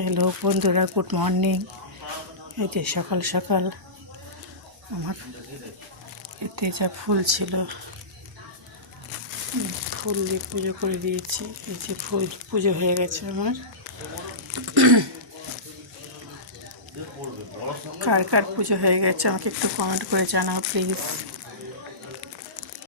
Hello বন্ধুরা, good morning. এই যে সকাল সকাল আমার এতে যা ফুল ছিল, ফুল দিয়ে পুজো করে দিয়েছি। এই যে ফুল পুজো হয়ে গেছে আমার। কার কার পুজো হয়ে গেছে আমাকে একটু কমেন্ট করে জানাও প্লিজ।